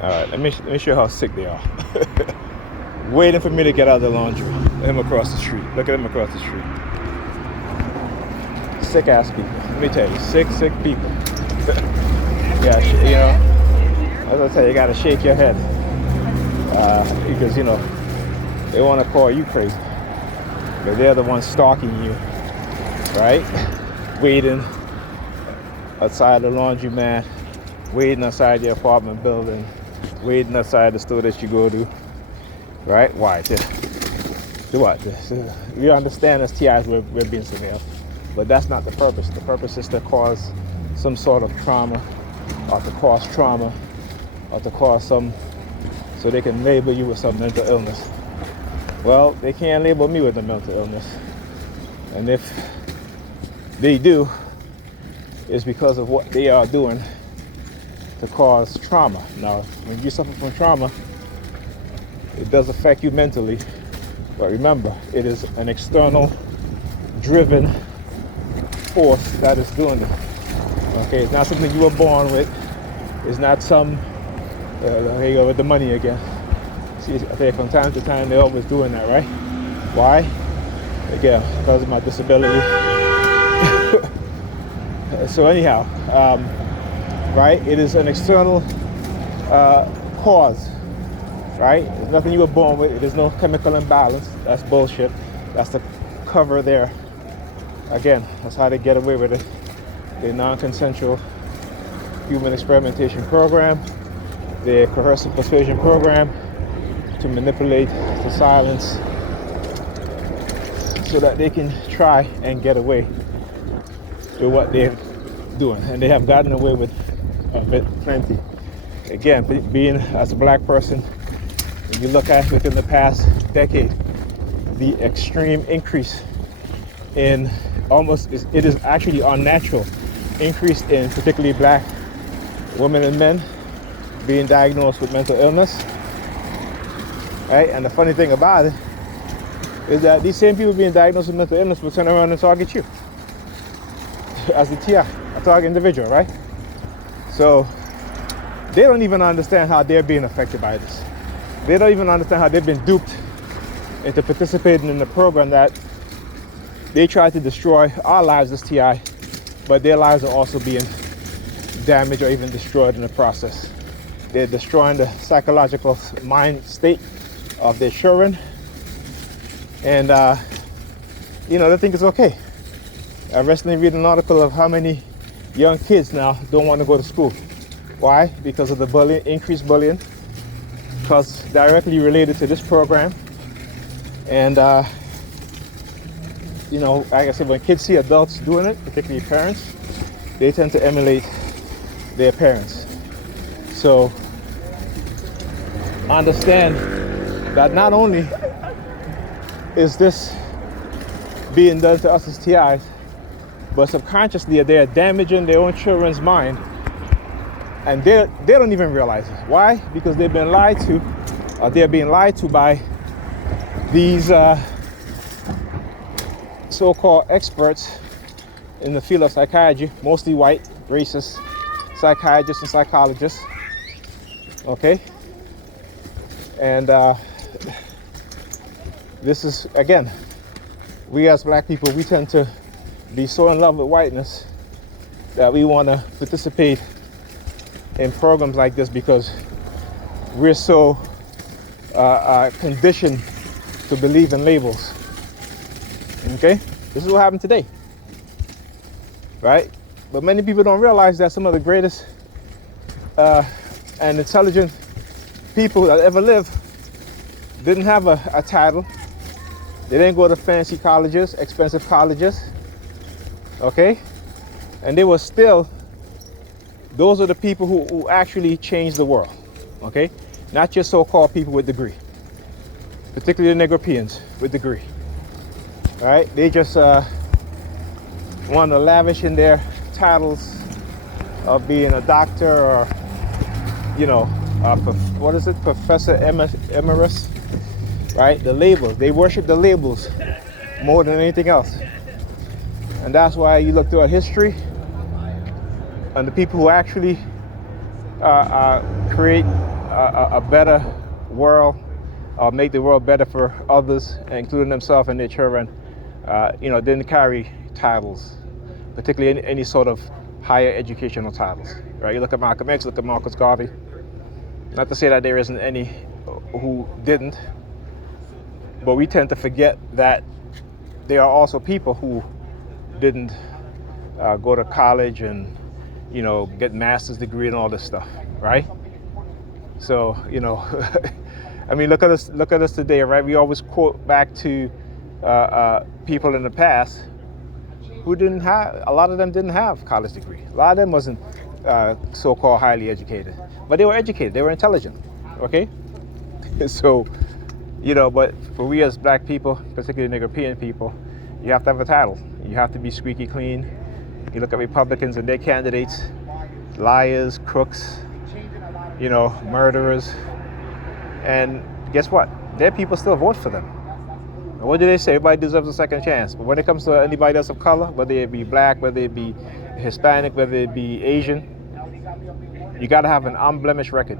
All right, let me show you how sick they are. Waiting for me to get out of the laundry. Him across the street. Look at him across the street. Sick ass people. Let me tell you, sick people. Yeah, you know, as I tell you, you gotta shake your head because you know they want to call you crazy, but they're the ones stalking you, right? Waiting outside the laundromat, waiting outside your apartment building, waiting outside the store that you go to, right? Why? Do what? We understand as TIs we're being surveilled, but that's not the purpose. The purpose is to cause some sort of trauma, or to cause trauma, or to cause some, so they can label you with some mental illness. Well, they can't label me with a mental illness, and if they do, it's because of what they are doing to cause trauma. Now, when you suffer from trauma, it does affect you mentally, but remember, it is an external driven force that is doing it. Okay, it's not something you were born with. It's not some, here you go with the money again. See, okay, from time to time, they're always doing that, right? Why? Again, because of my disability. So anyhow, right, it is an external cause, right? There's nothing you were born with. There's no chemical imbalance. That's bullshit. That's the cover there. Again, that's how they get away with it. The non-consensual human experimentation program, the coercive persuasion program to manipulate, to silence, so that they can try and get away with what they're doing. And they have gotten away with it plenty. Again, being as a black person, when you look at within the past decade, the extreme increase in it is actually unnatural increase in particularly black women and men being diagnosed with mental illness, right? And the funny thing about it is that these same people being diagnosed with mental illness will turn around and target you as the TI, a target individual, right? So they don't even understand how they're being affected by this. They don't even understand how they've been duped into participating in the program that they tried to destroy our lives as TI, but their lives are also being damaged or even destroyed in the process. They're destroying the psychological mind state of their children, and you know, they think it's okay. I recently read an article of how many young kids now don't want to go to school. Why? Because of the bullying, increased bullying, because directly related to this program. And you know, like I said, when kids see adults doing it, particularly parents, they tend to emulate their parents. So understand that not only is this being done to us as TIs, but subconsciously they are damaging their own children's mind, and they don't even realize it. Why? Because they've been lied to, or they're being lied to by these so-called experts in the field of psychiatry, mostly white, racist psychiatrists and psychologists. Okay? And this is, again, we as black people, we tend to be so in love with whiteness that we want to participate in programs like this because we're so conditioned to believe in labels. Okay? This is what happened today, right? But many people don't realize that some of the greatest and intelligent people that ever lived didn't have a title. They didn't go to fancy colleges, expensive colleges, okay? And they were still, those are the people who actually changed the world, okay? Not just so-called people with degree, particularly the Negropeans with degree. Right? They just want to lavish in their titles of being a doctor or, you know, what is it? Professor Emeritus, right? The labels. They worship the labels more than anything else. And that's why you look throughout history and the people who actually create a better world, or make the world better for others, including themselves and their children, didn't carry titles, particularly any sort of higher educational titles, right? You look at Malcolm X, look at Marcus Garvey. Not to say that there isn't any who didn't, but we tend to forget that there are also people who didn't go to college and, get master's degree and all this stuff, right? So, I mean, look at us today, right? We always quote back to people in the past who didn't have, a lot of them didn't have college degree. A lot of them wasn't so-called highly educated, but they were educated, they were intelligent, okay? So, but for we as black people, particularly European people, you have to have a title. You have to be squeaky clean. You look at Republicans and their candidates, liars, crooks, murderers, and guess what? Their people still vote for them. And what do they say? Everybody deserves a second chance. But when it comes to anybody else of color, whether it be black, whether it be Hispanic, whether it be Asian, you got to have an unblemished record,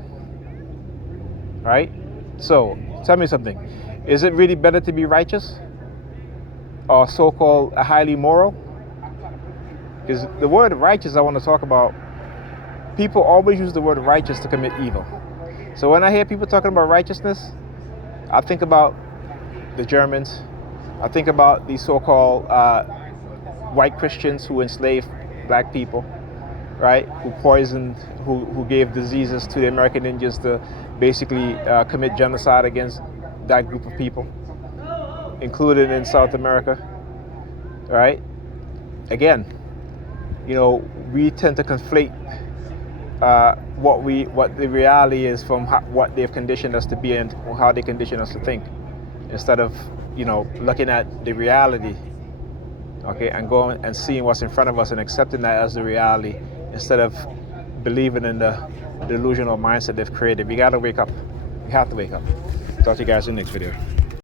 right? So tell me something. Is it really better to be righteous or so-called highly moral? Because the word righteous I want to talk about, people always use the word righteous to commit evil. So when I hear people talking about righteousness, I think about the Germans. I think about these so-called white Christians who enslaved black people, right? Who poisoned, who gave diseases to the American Indians to basically commit genocide against that group of people, included in South America, right? Again, we tend to conflate what the reality is from what they've conditioned us to be and how they condition us to think, instead of looking at the reality, okay, and going and seeing what's in front of us and accepting that as the reality, instead of believing in the delusional mindset they've created. We gotta wake up. We have to wake up. Talk to you guys in the next video.